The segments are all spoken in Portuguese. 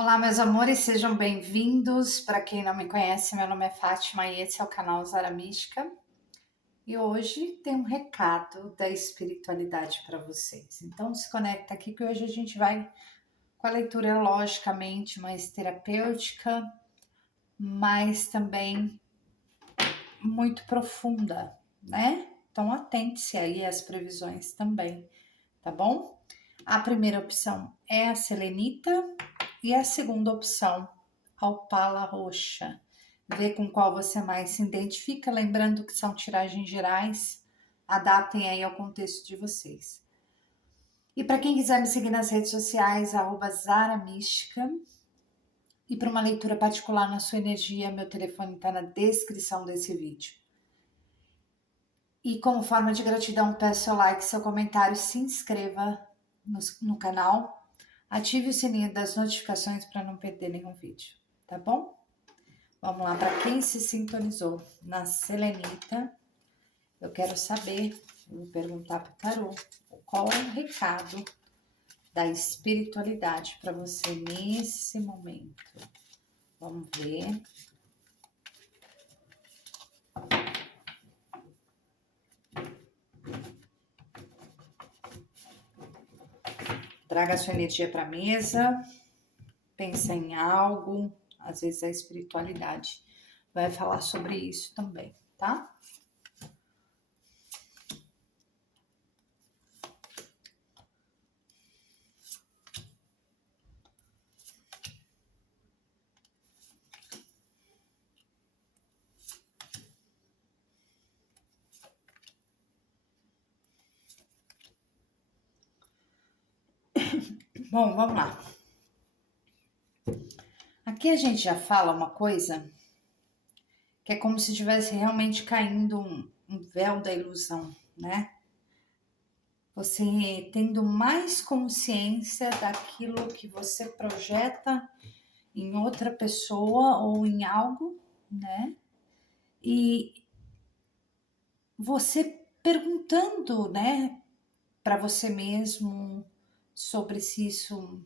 Olá, meus amores, sejam bem-vindos. Para quem não me conhece, meu nome é Fátima e esse é o canal Zara Mística. E hoje tem um recado da espiritualidade para vocês. Então, se conecta aqui que hoje a gente vai com a leitura logicamente mais terapêutica, mas também muito profunda, né? Então, atente-se aí às previsões também, tá bom? A primeira opção é a selenita. E a segunda opção, a opala roxa. Vê com qual você mais se identifica, lembrando que são tiragens gerais, adaptem aí ao contexto de vocês. E para quem quiser me seguir nas redes sociais, @zaramística. E para uma leitura particular na sua energia, meu telefone está na descrição desse vídeo. E como forma de gratidão, peço seu like, seu comentário, se inscreva no canal. Ative o sininho das notificações para não perder nenhum vídeo, tá bom? Vamos lá, para quem se sintonizou na selenita, eu quero saber, vou perguntar para o tarô, qual é o recado da espiritualidade para você nesse momento. Vamos ver. Traga a sua energia para a mesa, pensa em algo, às vezes a espiritualidade vai falar sobre isso também, tá? Bom, vamos lá. Aqui a gente já fala uma coisa que é como se estivesse realmente caindo um véu da ilusão, né? Você tendo mais consciência daquilo que você projeta em outra pessoa ou em algo, né? E você perguntando, né, para você mesmo sobre se isso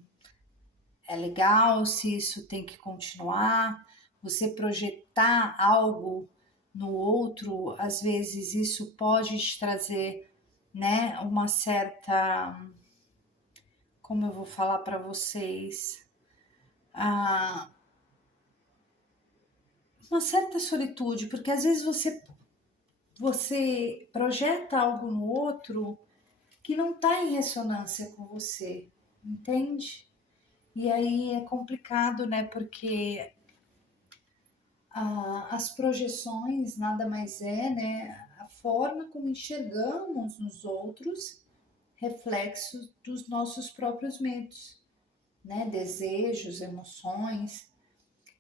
é legal, se isso tem que continuar, você projetar algo no outro, às vezes isso pode te trazer, né, uma certa, como eu vou falar para vocês, uma certa solitude, porque às vezes você projeta algo no outro que não está em ressonância com você, entende? E aí é complicado, né? Porque as projeções nada mais é, né? A forma como enxergamos nos outros reflexos dos nossos próprios medos, né? Desejos, emoções.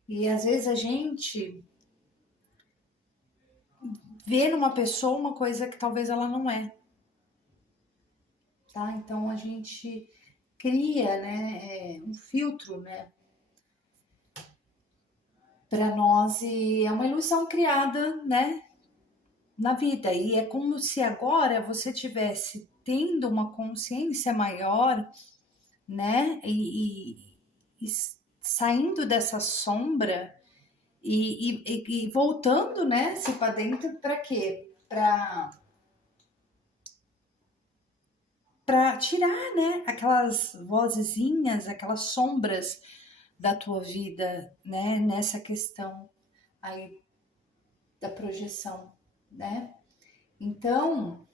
E às vezes a gente vê numa pessoa uma coisa que talvez ela não é, tá? Então a gente cria, né, um filtro, né, para nós e é uma ilusão criada, né, na vida. E é como se agora você tivesse tendo uma consciência maior, né, e saindo dessa sombra e voltando, né, se para dentro para quê? Para tirar, né, aquelas vozezinhas, aquelas sombras da tua vida, né, nessa questão aí da projeção, né? Então,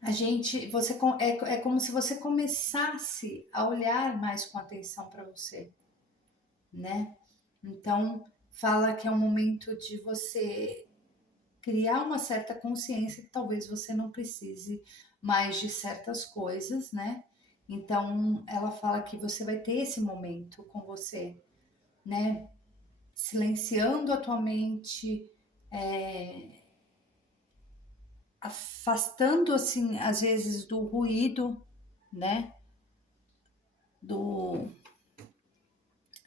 é como se você começasse a olhar mais com atenção para você, né? Então, fala que é um momento de você criar uma certa consciência que talvez você não precise mais de certas coisas, né? Então, ela fala que você vai ter esse momento com você, né? Silenciando a tua mente, afastando, assim, às vezes do ruído, né? Do.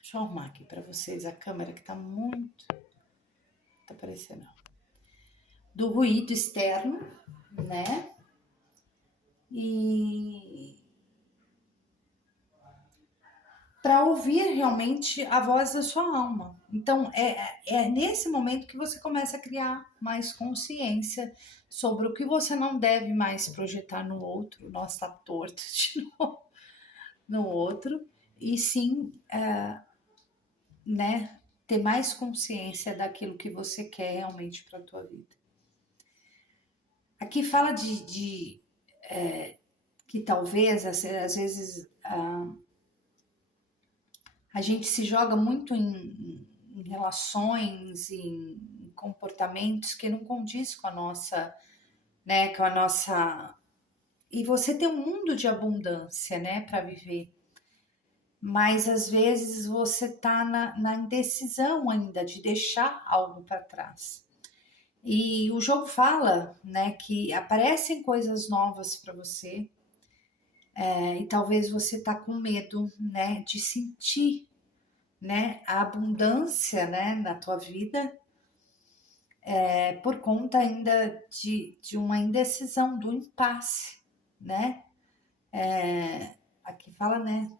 Deixa eu arrumar aqui para vocês a câmera que tá muito. Tá aparecendo. Do ruído externo, né? E para ouvir realmente a voz da sua alma. Então, é nesse momento que você começa a criar mais consciência sobre o que você não deve mais projetar no outro, nossa, tá torto de novo, no outro, e sim, né, ter mais consciência daquilo que você quer realmente para a tua vida. Aqui fala que talvez, às vezes, a gente se joga muito em relações, em comportamentos que não condiz com a nossa, né, com a nossa... E você tem um mundo de abundância, né, para viver. Mas às vezes você tá na indecisão ainda de deixar algo para trás. E o jogo fala, né, que aparecem coisas novas para você, e talvez você tá com medo, né, de sentir, né, a abundância, né, na tua vida, por conta ainda de uma indecisão, do impasse, né? Aqui fala, né,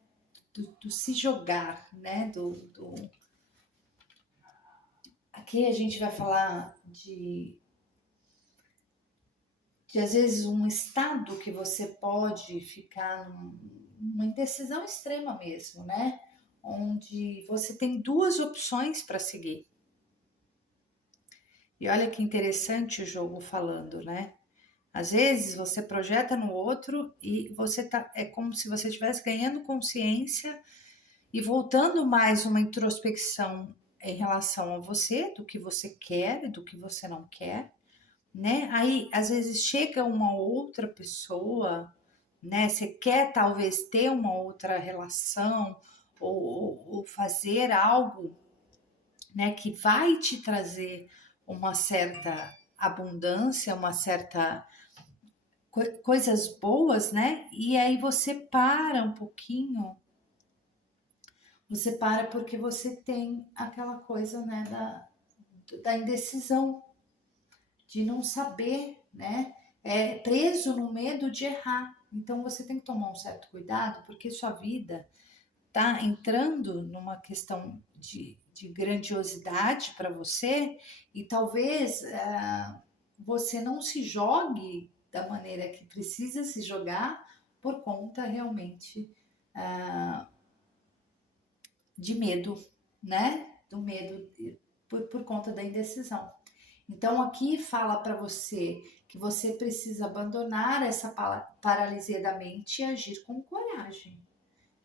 do se jogar, né, aqui a gente vai falar de às vezes um estado que você pode ficar numa indecisão extrema mesmo, né? Onde você tem duas opções para seguir. E olha que interessante o jogo falando, né? Às vezes você projeta no outro e você tá, é como se você estivesse ganhando consciência e voltando mais uma introspecção em relação a você, do que você quer e do que você não quer, né? Aí às vezes chega uma outra pessoa, né? Você quer talvez ter uma outra relação ou fazer algo, né? Que vai te trazer uma certa abundância, uma certa coisas boas, né? E aí você para um pouquinho, você para porque você tem aquela coisa, né, da indecisão, de não saber, né? É preso no medo de errar. Então você tem que tomar um certo cuidado, porque sua vida tá entrando numa questão de grandiosidade para você e talvez você não se jogue da maneira que precisa se jogar por conta realmente de medo, né? Do medo por conta da indecisão. Então aqui fala para você que você precisa abandonar essa paralisia da mente e agir com coragem,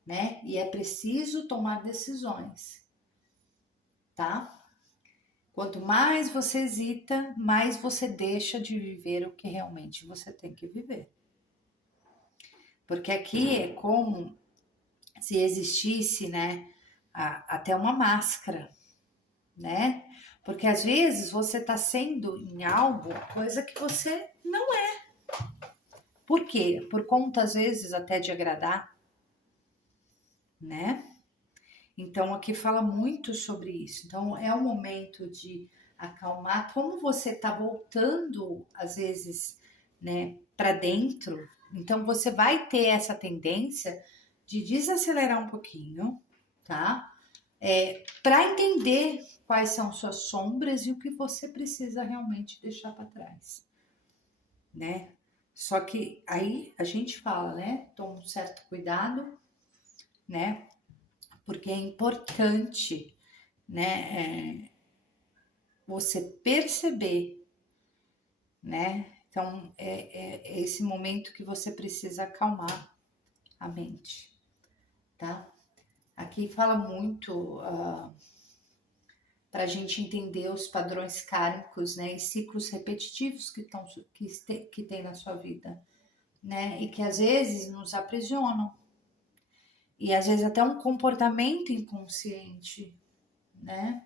né? E é preciso tomar decisões, tá? Quanto mais você hesita, mais você deixa de viver o que realmente você tem que viver. Porque aqui é como se existisse, né, até uma máscara, né? Porque às vezes você está sendo em algo coisa que você não é. Por quê? Por conta, às vezes, até de agradar, né? Então, aqui fala muito sobre isso. Então, é o momento de acalmar. Como você está voltando, às vezes, né, para dentro, então você vai ter essa tendência de desacelerar um pouquinho, tá? Para entender quais são suas sombras e o que você precisa realmente deixar para trás, né? Só que aí a gente fala, né? Toma um certo cuidado, né? Porque é importante, né? Você perceber, né? Então é esse momento que você precisa acalmar a mente, tá? Aqui fala muito para a gente entender os padrões kármicos, né, e ciclos repetitivos que tem na sua vida, né, e que às vezes nos aprisionam e às vezes até um comportamento inconsciente, né?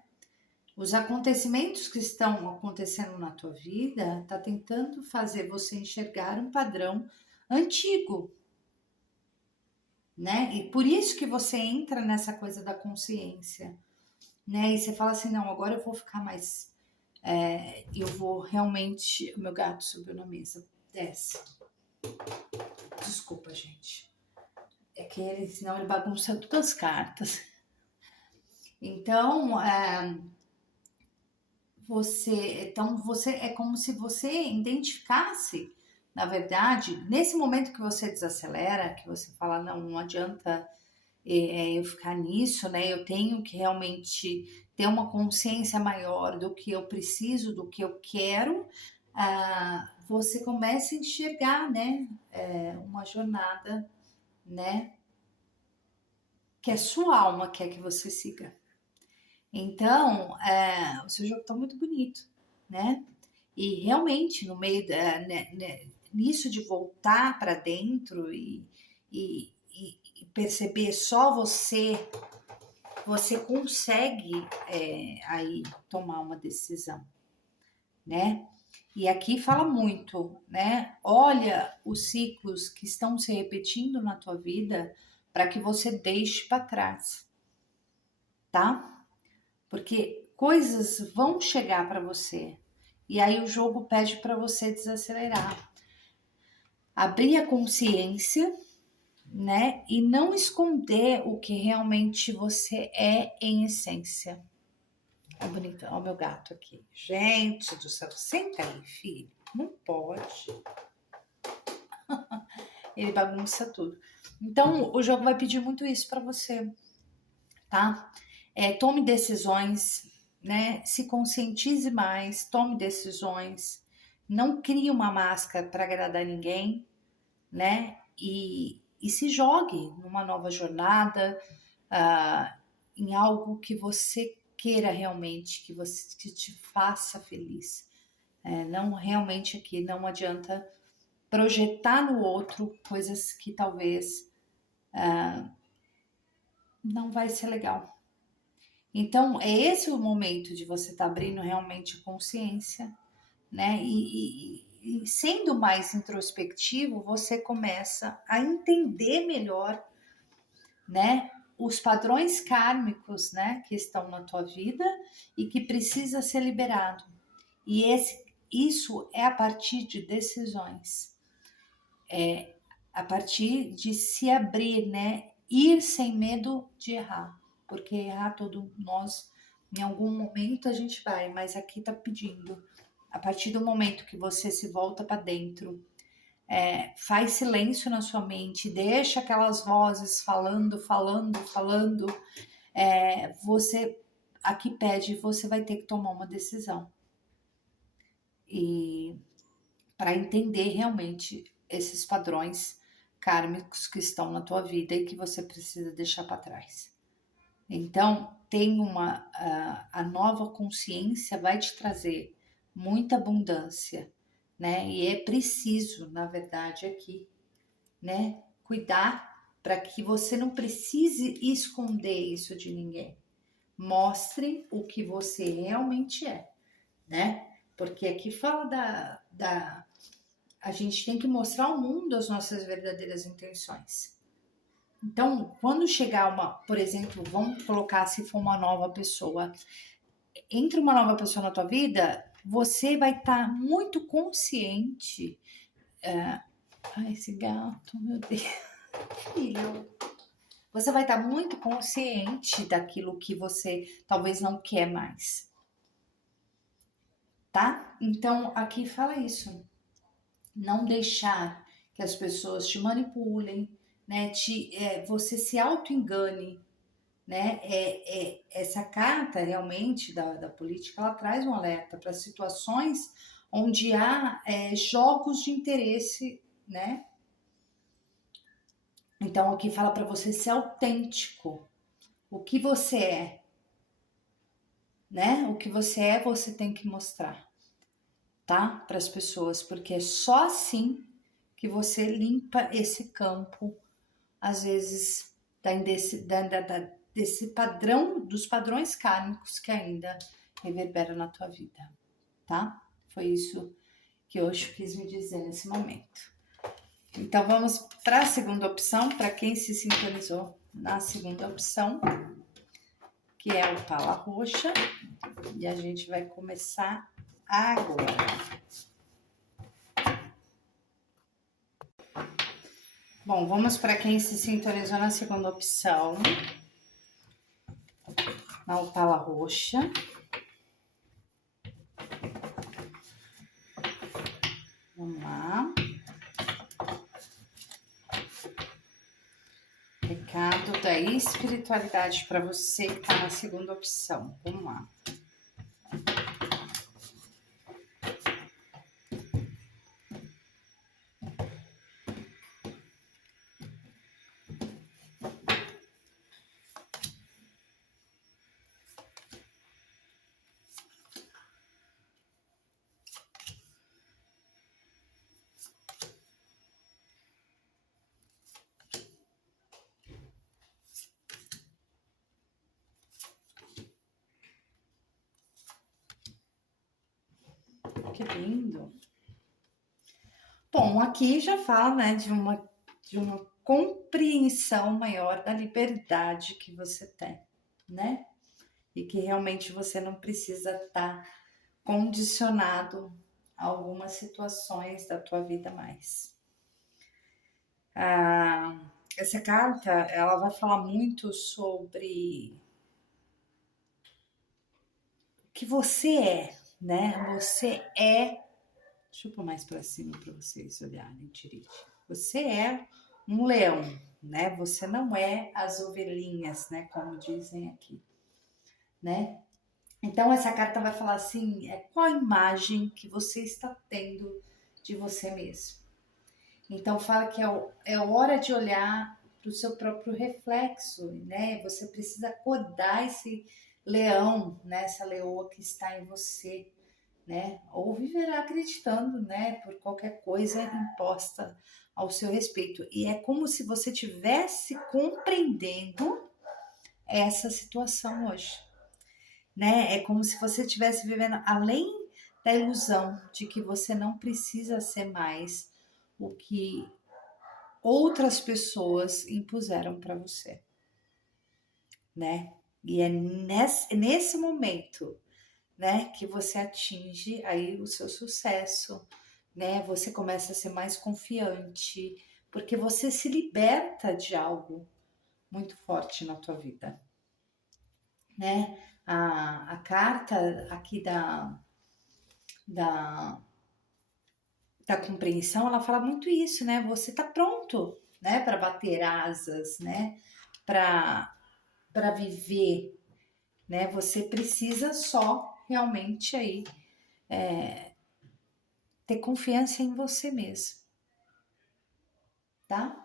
Os acontecimentos que estão acontecendo na tua vida tá tentando fazer você enxergar um padrão antigo, né? E por isso que você entra nessa coisa da consciência, né? E você fala assim, não, agora eu vou ficar mais eu vou realmente. O meu gato subiu na mesa. Desce. Desculpa, gente. É que ele, senão ele bagunça todas as cartas. Então, você é como se você identificasse, na verdade, nesse momento que você desacelera, que você fala, não adianta eu ficar nisso, né? Eu tenho que realmente ter uma consciência maior do que eu preciso, do que eu quero. Você começa a enxergar, né? Uma jornada, né? Que a sua alma quer que você siga. Então, o seu jogo está muito bonito, né? E realmente, no meio nisso de voltar para dentro e, e perceber só você consegue aí tomar uma decisão, né? E aqui fala muito, né? Olha os ciclos que estão se repetindo na tua vida para que você deixe para trás, tá? Porque coisas vão chegar para você e aí o jogo pede para você desacelerar, abrir a consciência, né? E não esconder o que realmente você é em essência. É bonito, olha o meu gato aqui. Gente do céu, senta aí, filho. Não pode. Ele bagunça tudo. Então, o jogo vai pedir muito isso para você, tá? Tome decisões, né? Se conscientize mais, tome decisões. Não crie uma máscara para agradar ninguém, né? E se jogue numa nova jornada, em algo que você queira realmente, que te faça feliz. Não realmente aqui, não adianta projetar no outro coisas que talvez não vai ser legal. Então, é esse o momento de você estar abrindo realmente consciência, né? E sendo mais introspectivo, você começa a entender melhor, né? Os padrões kármicos, né? Que estão na tua vida e que precisa ser liberado. E isso é a partir de decisões. A partir de se abrir, né? Ir sem medo de errar. Porque errar nós, em algum momento a gente vai, mas aqui tá pedindo. A partir do momento que você se volta para dentro, faz silêncio na sua mente, deixa aquelas vozes falando, você aqui pede, você vai ter que tomar uma decisão. E para entender realmente esses padrões kármicos que estão na tua vida e que você precisa deixar para trás. Então, tem a nova consciência vai te trazer muita abundância, né? E é preciso, na verdade, aqui, né, cuidar para que você não precise esconder isso de ninguém. Mostre o que você realmente é, né? Porque aqui fala a gente tem que mostrar ao mundo as nossas verdadeiras intenções. Então, quando chegar por exemplo, vamos colocar se for uma nova pessoa, entre uma nova pessoa na tua vida, você vai estar muito consciente. Ai, esse gato, meu Deus, filho. Você vai estar muito consciente daquilo que você talvez não quer mais, tá? Então, aqui fala isso. Não deixar que as pessoas te manipulem, né? Você se auto-engane, né? Essa carta realmente da política, ela traz um alerta para situações onde há jogos de interesse, né? Então aqui fala para você ser autêntico. O que você é, né? O que você é, você tem que mostrar, tá? Para as pessoas, porque é só assim que você limpa esse campo, às vezes, desse padrão, dos padrões kármicos que ainda reverberam na tua vida, tá? Foi isso que hoje quis me dizer nesse momento. Então vamos para a segunda opção, para quem se sintonizou na segunda opção, que é o pala roxa, e a gente vai começar agora. Bom, vamos para quem se sintonizou na segunda opção, na Opala roxa. Vamos lá. Recado da espiritualidade para você que está na segunda opção. Vamos lá. Que lindo. Bom, aqui já fala, né, de uma compreensão maior da liberdade que você tem, né? E que realmente você não precisa estar condicionado a algumas situações da tua vida mais. Essa carta, ela vai falar muito sobre o que você é, né? Você é. Deixa eu pôr mais para cima para vocês olharem direito. Você é um leão, né? Você não é as ovelhinhas, né? Como dizem aqui, né? Então essa carta vai falar assim, qual a imagem que você está tendo de você mesmo. Então fala que é hora de olhar para o seu próprio reflexo, né? Você precisa acordar esse leão, né? Essa leoa que está em você, né? Ou viverá acreditando, né? Por qualquer coisa imposta ao seu respeito. E é como se você tivesse compreendendo essa situação hoje, né? É como se você estivesse vivendo além da ilusão de que você não precisa ser mais o que outras pessoas impuseram para você, né? E é nesse momento, né, que você atinge aí o seu sucesso, né? Você começa a ser mais confiante, porque você se liberta de algo muito forte na tua vida, né? A carta aqui da, da compreensão, ela fala muito isso, né? Você tá pronto, né, para bater asas, né? Para viver, né? Você precisa só realmente aí ter confiança em você mesmo, tá?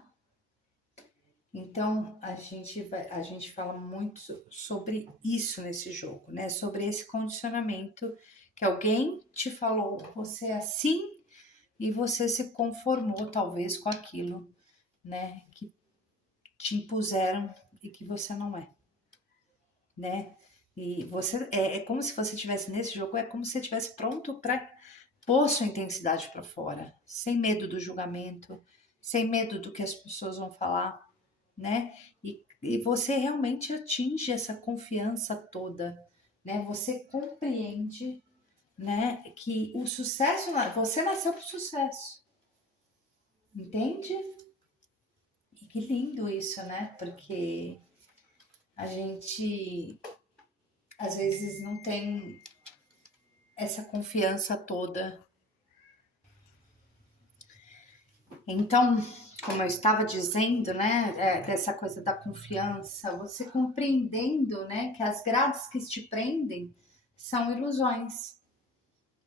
Então a gente fala muito sobre isso nesse jogo, né? Sobre esse condicionamento que alguém te falou, você é assim e você se conformou talvez com aquilo, né? Que te impuseram e que você não é, né? E você é como se você estivesse nesse jogo, é como se você estivesse pronto para pôr sua intensidade para fora, sem medo do julgamento, sem medo do que as pessoas vão falar, né? E você realmente atinge essa confiança toda, né? Você compreende, né, que o sucesso, você nasceu para o sucesso, entende? E que lindo isso, né? Porque a gente às vezes não tem essa confiança toda. Então, como eu estava dizendo, né, dessa coisa da confiança, você compreendendo, né, que as grades que te prendem são ilusões,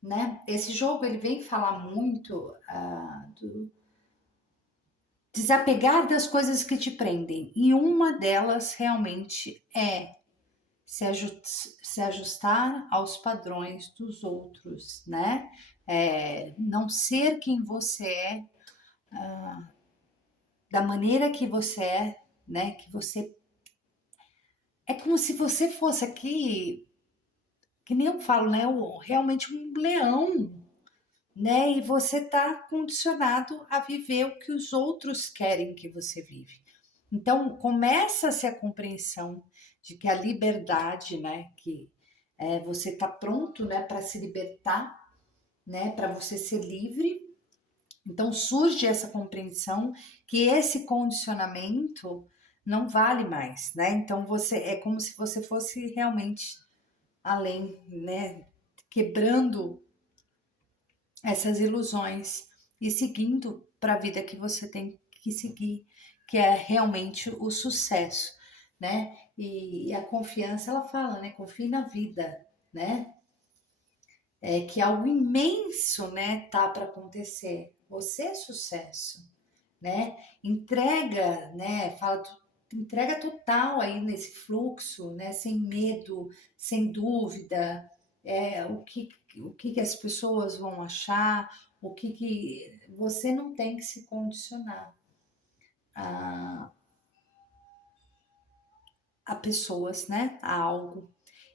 né? Esse jogo ele vem falar muito do desapegar das coisas que te prendem, e uma delas realmente é se ajustar aos padrões dos outros, né? Não ser quem você é, da maneira que você é, né? Que você é como se você fosse aqui, que nem eu falo, né? Realmente um leão, né? E você tá condicionado a viver o que os outros querem que você vive. Então começa-se a compreensão de que a liberdade, né? Que você tá pronto, né? Para se libertar, né? Para você ser livre, Então surge essa compreensão que esse condicionamento não vale mais, né? Então você é como se você fosse realmente além, né? Quebrando essas ilusões e seguindo para a vida que você tem que seguir, que é realmente o sucesso, né? E a confiança, ela fala, né? Confie na vida, né? É que algo imenso, né, tá para acontecer. Você é sucesso, né? Entrega, né? Fala entrega total aí nesse fluxo, né? Sem medo, sem dúvida, o que as pessoas vão achar, o que você não tem que se condicionar a, a pessoas, né? A algo.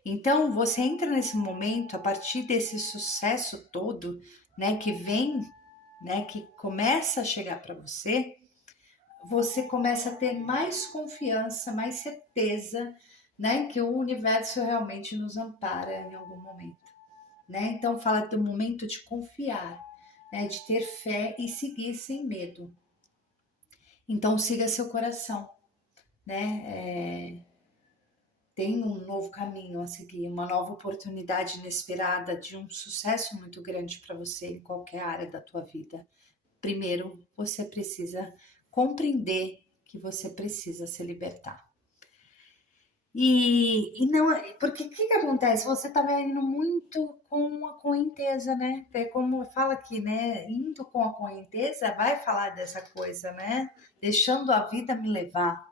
Então você entra nesse momento a partir desse sucesso todo, né? Que vem, né? Que começa a chegar para você. Você começa a ter mais confiança, mais certeza, né, que o universo realmente nos ampara em algum momento, né? Então fala do momento de confiar, né, de ter fé e seguir sem medo. Então siga seu coração, né? Tem um novo caminho a seguir, uma nova oportunidade inesperada de um sucesso muito grande para você em qualquer área da tua vida. Primeiro, você precisa compreender que você precisa se libertar. E não, porque o que acontece? Você estava indo muito com a correnteza, né? É como fala aqui, né? Indo com a correnteza, vai falar dessa coisa, né? Deixando a vida me levar,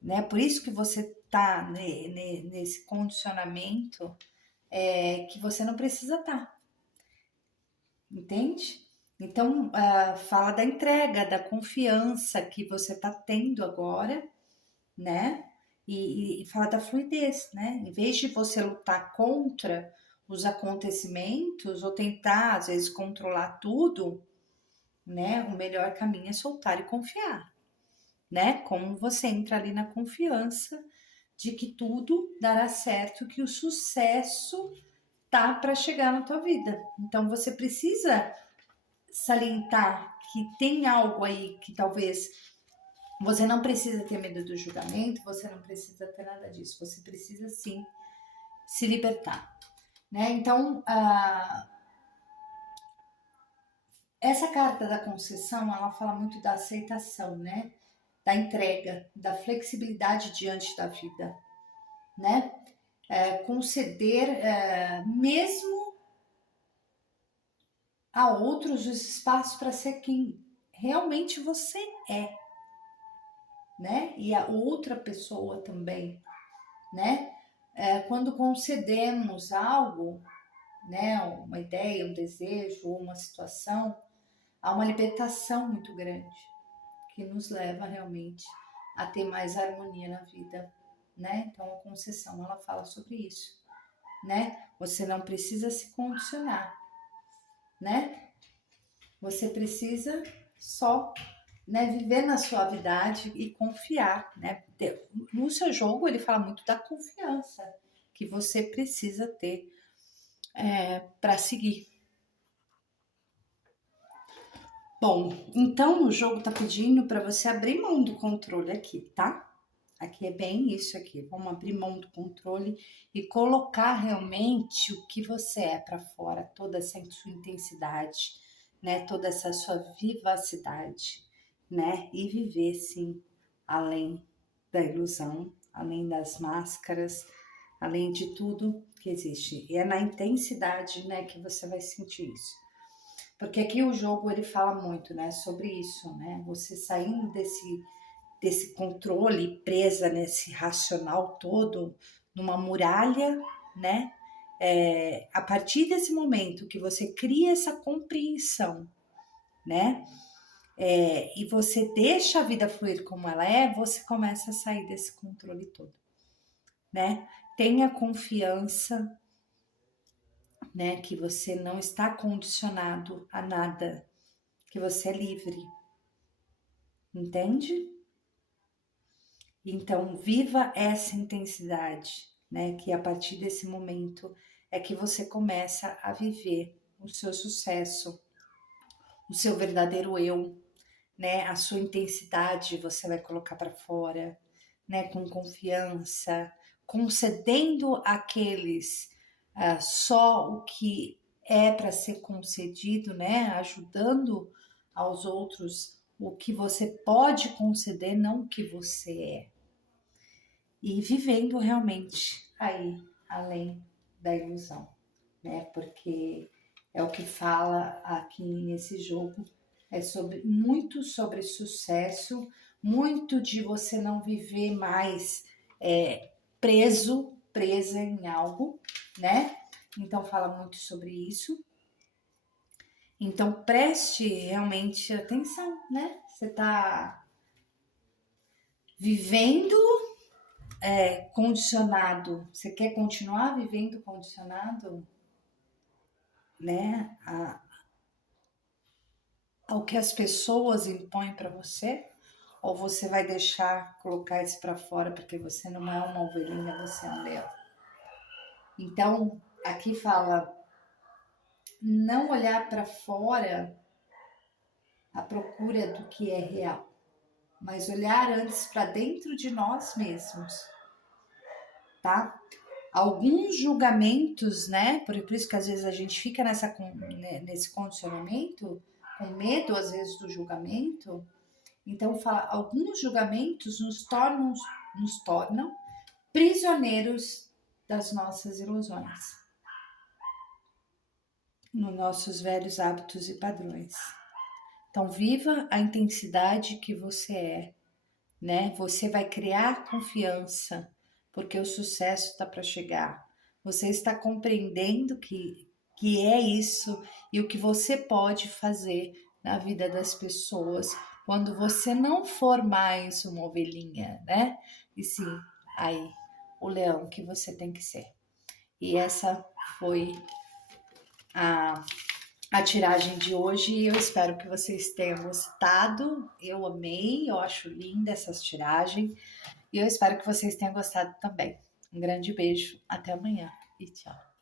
né? Por isso que você tá nesse condicionamento que você não precisa estar, entende? Então, fala da entrega, da confiança que você está tendo agora, né? E fala da fluidez, né? Em vez de você lutar contra os acontecimentos ou tentar, às vezes, controlar tudo, né? O melhor caminho é soltar e confiar, né? Como você entra ali na confiança de que tudo dará certo, que o sucesso tá para chegar na tua vida. Então você precisa salientar que tem algo aí que talvez você não precisa ter medo do julgamento, você não precisa ter nada disso, você precisa sim se libertar, né? Então, essa carta da concessão, ela fala muito da aceitação, né? Da entrega, da flexibilidade diante da vida, né? Conceder mesmo a outros os espaços para ser quem realmente você é, né? E a outra pessoa também, né? Quando concedemos algo, né? Uma ideia, um desejo ou uma situação, há uma libertação muito grande que nos leva realmente a ter mais harmonia na vida, né? Então a concessão ela fala sobre isso, né? Você não precisa se condicionar, né? Você precisa só, né, viver na suavidade e confiar, né? No seu jogo ele fala muito da confiança que você precisa ter para seguir. Bom, então o jogo tá pedindo para você abrir mão do controle aqui, tá? Aqui é bem isso aqui. Vamos abrir mão do controle e colocar realmente o que você é para fora, toda essa sua intensidade, né? Toda essa sua vivacidade, né? E viver sim além da ilusão, além das máscaras, além de tudo que existe. E é na intensidade, né, que você vai sentir isso. Porque aqui o jogo ele fala muito, né, sobre isso, né? Você saindo desse controle, presa nesse racional todo, numa muralha, né? A partir desse momento que você cria essa compreensão, né? E você deixa a vida fluir como ela é, você começa a sair desse controle todo, né? Tenha confiança, né? Que você não está condicionado a nada, que você é livre, entende? Então, viva essa intensidade, né? Que a partir desse momento é que você começa a viver o seu sucesso, o o seu verdadeiro eu, né? A sua intensidade você vai colocar para fora, né? Com confiança, concedendo àqueles só o que é para ser concedido, né? Ajudando aos outros o que você pode conceder, não o que você é. E vivendo realmente aí, além da ilusão, né? Porque é o que fala aqui nesse jogo, é muito sobre sucesso, muito de você não viver mais presa em algo, né? Então fala muito sobre isso. Então preste realmente atenção, né? Você está vivendo condicionado. Você quer continuar vivendo condicionado, né? Ao que as pessoas impõem para você? Ou você vai deixar colocar isso para fora porque você não é uma ovelhinha, você é um leão? Então, aqui fala não olhar para fora à procura do que é real, mas olhar antes para dentro de nós mesmos, tá? Alguns julgamentos, né? Por isso que às vezes a gente fica nesse condicionamento, com medo às vezes do julgamento. Então, fala, alguns julgamentos nos tornam prisioneiros das nossas ilusões, nos nossos velhos hábitos e padrões. Então, viva a intensidade que você é, né? Você vai criar confiança, porque o sucesso está para chegar. Você está compreendendo que é isso e o que você pode fazer na vida das pessoas quando você não for mais uma ovelhinha, né? E sim, aí, o leão que você tem que ser. E essa foi a a tiragem de hoje. Eu espero que vocês tenham gostado. Eu amei, eu acho linda essas tiragens e eu espero que vocês tenham gostado também. Um grande beijo, até amanhã e tchau.